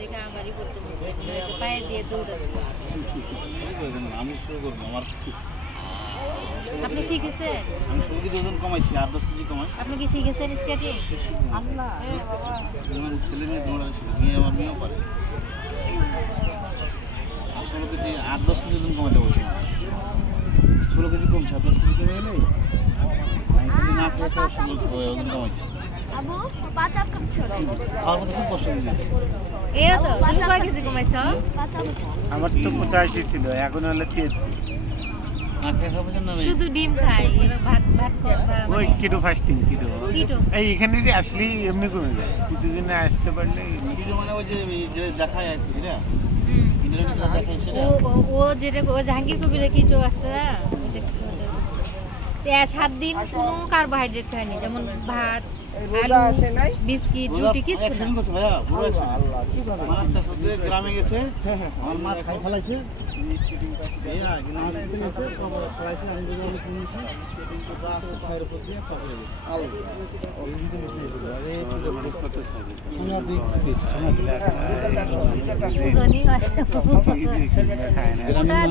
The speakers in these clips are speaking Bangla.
দেখে আমারই করতে হচ্ছে পায়ে দিয়ে দৌড়াতে আমি শুরু করবো আমার আপনি শিখেছেন? আমি শুরু কি ওজন কমাইছি 8-10 কেজি কমাই। আপনি কি শিখেছেন স্কেটিং? আল্লাহ আমার ছেলে মেয়ে দৌড়াচ্ছিল, মেয়ে আমার মেয়েও পারে। আসলে কেজি 8-10 কেজি ওজন কমাতে বলছি, 16 কেজি কমছে, 10 কেজি কমে এলে আমি না খেয়ে ওজন কমাইছি। আবু পাঁচাপ খাচ্ছ আমার মধ্যে খুব কষ্ট হয়েছে। এই তো তুমি কয় কেজি কমাইছো? আমার তো 85 ছিল, এখন হলো 33। না খেয়ে খাবো না, শুধু ডিম খাই এবং ভাত ভাত ওই কিটো ফাস্টিং কিটো কিটো এই এখানে আসলে এমনি কমে যায়, কিছুদিনে আসতে পারলে কিটো মানে ওই যে দেখায় আর কি না, ইন্টারনেটে যা দেখায় সেটা। ও যেটা ও জাহাঙ্গীর কবিরের কিটো আসছে না, ওইটা কি 7 দিন কোনো কার্বোহাইড্রেট খায়নি, যেমন ভাত আলু বিস্কিট রুটি কিচ্ছু না। ভাইয়া পুরো গ্রামে গেছে, আমার মাছ খাই ফেলাইছে,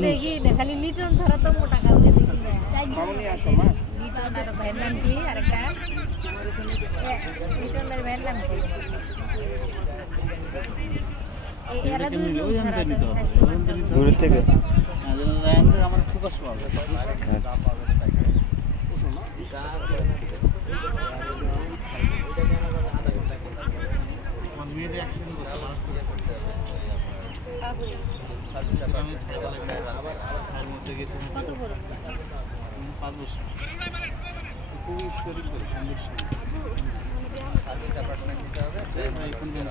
দেখি খালি লিটন ছাড়া তো মোটা কাউকে দেখি না। লিটন আর ভাইয়ের নাম কি আরেকটা লিটনের ভাইয়ের নাম কি? এরা দুইজন ছাড়া দূর থেকে আমার ফোকাস পাওয়া যায়। আমার মেয়ের অ্যাক্সিডেন্ট করছে, কত বড়? 5 বছর, খুবই শরীর করে সুন্দর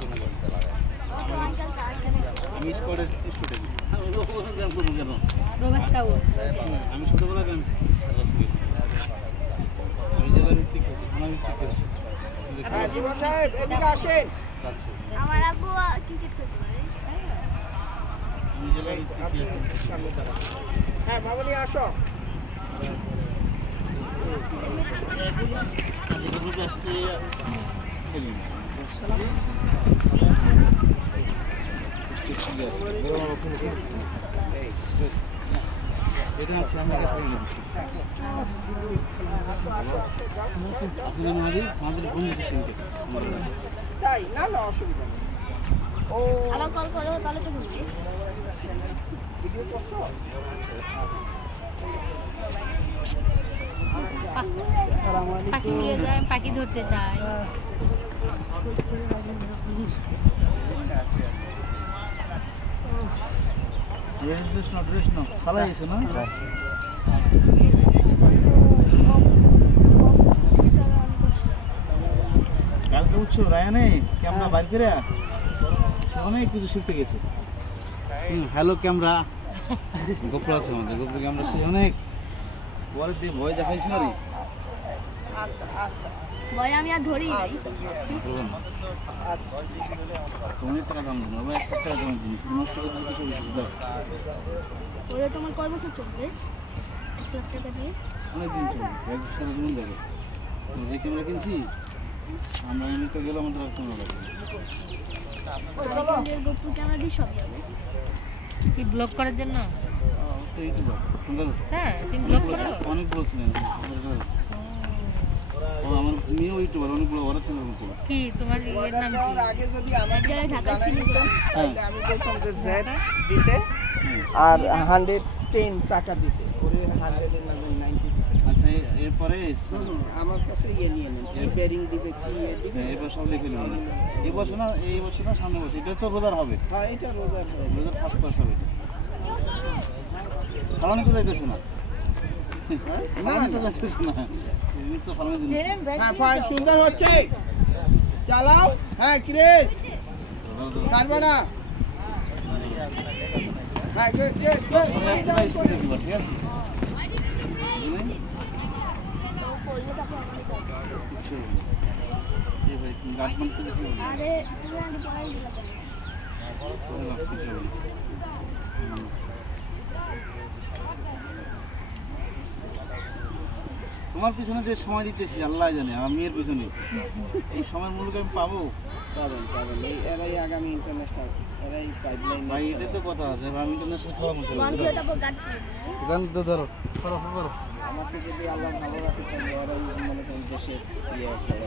আমি স্কোয়াডের স্টুডেন্ট। আমি ছোটবেলায় আমি জেলা ভিত্তিক খেলছি, থানা ভিত্তিক খেলছি। আমার আব্বু ক্রিকেট খেলতে পারে। আমি জেলা ভিত্তিক হ্যাঁ মামনি আসো। আসতে খেলি না, এটা হচ্ছে আমার কাছে আসলে আমাদের কমেছে 3টে। তাই না, না অসুবিধা নেই। ও আবার কল করো তাহলে তো বুঝবি। ভিডিও করছো? পাখি উড়ে যায়, পাখি ধরতে চাই। কালকে উঠছো রায়ানে ক্যামেরা বাইর করে সে অনেক কিছু শিখতে গেছে। হ্যালো ক্যামেরা গোপ্রো আছে, আমাদের গোপ্রো ক্যামেরা সে অনেক পরে দিয়ে ভয় দেখাইছে। আরে আচ্ছা আচ্ছা ভয় আমি আর ধরি নাই। তোমার টাকা দাম না, 1 টাকা দাম জিনিস নষ্ট করে দিতে চলে যাবে। ওরে তোমার কয় বছর চলবে? 1 লাখ টাকা দিয়ে অনেকদিন চলবে, 1 বছর জীবন যাবে। এই ক্যামেরা কিনছি আমরা, আমি তো গেলাম আমাদের আর কোনো লাগবে আমাদের গোপু ক্যামেরা দিয়ে সব যাবে। কি ব্লগ করার জন্য? তো ইউটিউবার সুন্দর। হ্যাঁ তুমি ব্লগ করো? অনেক বলছিলেন আমার মেয়েও ইউটিউবার, অনেকগুলো ওরা চ্যানেল করছিল। কি তোমার এর নাম কি? আগে যদি আমার যারা ঢাকা ছিল তাহলে আমি বলতাম যে জেড দিতে আর 110 টাকা দিতে, ওরে 100 এর নামে 90 দিতে। আচ্ছা এরপরে আমার কাছে ইয়ে নিয়ে নেন, কি বেরিং দিবে, কি ইয়ে দিবে। এবার সব লিখে নেবেন। এই বছর না সামনে বছর, এটা তো রোজার হবে, হ্যাঁ এটা রোজার রোজার ফার্স্ট ক্লাস হবে। ফালানি তো যাইতেছে না, ফালানি তো যাইতেছে না, জিনিস তো ফালানি জিনিস। হ্যাঁ ফাইন, সুন্দর হচ্ছে, চালাও। হ্যাঁ ক্রেস ছাড়বে না। হ্যাঁ গুড গুড গুড। ঠিক আছে আরে তুমি আগে পড়াই দিলা। তোমার পিছনে যে সময় দিতেছি আল্লাহ জানে, আমার মেয়ের পিছনে এই সময়ের মূল্য আমি পাবো। পাবেন পাবেন এরাই আগামী ইন্টারন্যাশনাল এরাই পাইপলাইন ভাই এটাই তো কথা আছে আমি ইন্টারন্যাশনাল খাওয়া মতো মানুষ তারপর গাছ গান তো ধরো করো করো আমাকে যদি আল্লাহ ভালো রাখে তাহলে এরাই মনে করেন দেশের ইয়ে করে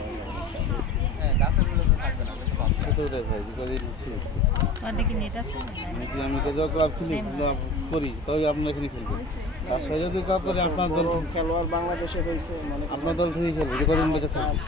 ছোটটাই ভাই যদি নিচ্ছি ওটা কি নেট আছে নাকি আমি তো যা ক্লাব খেলি ক্লাব করি তবে আপনার এখানে খেলবো আর সে যদি ক্লাব করে আপনার দল খেলোয়াড় বাংলাদেশে হয়েছে মানে আপনার দল থেকেই খেলবো যে কদিন বেঁচে থাকবে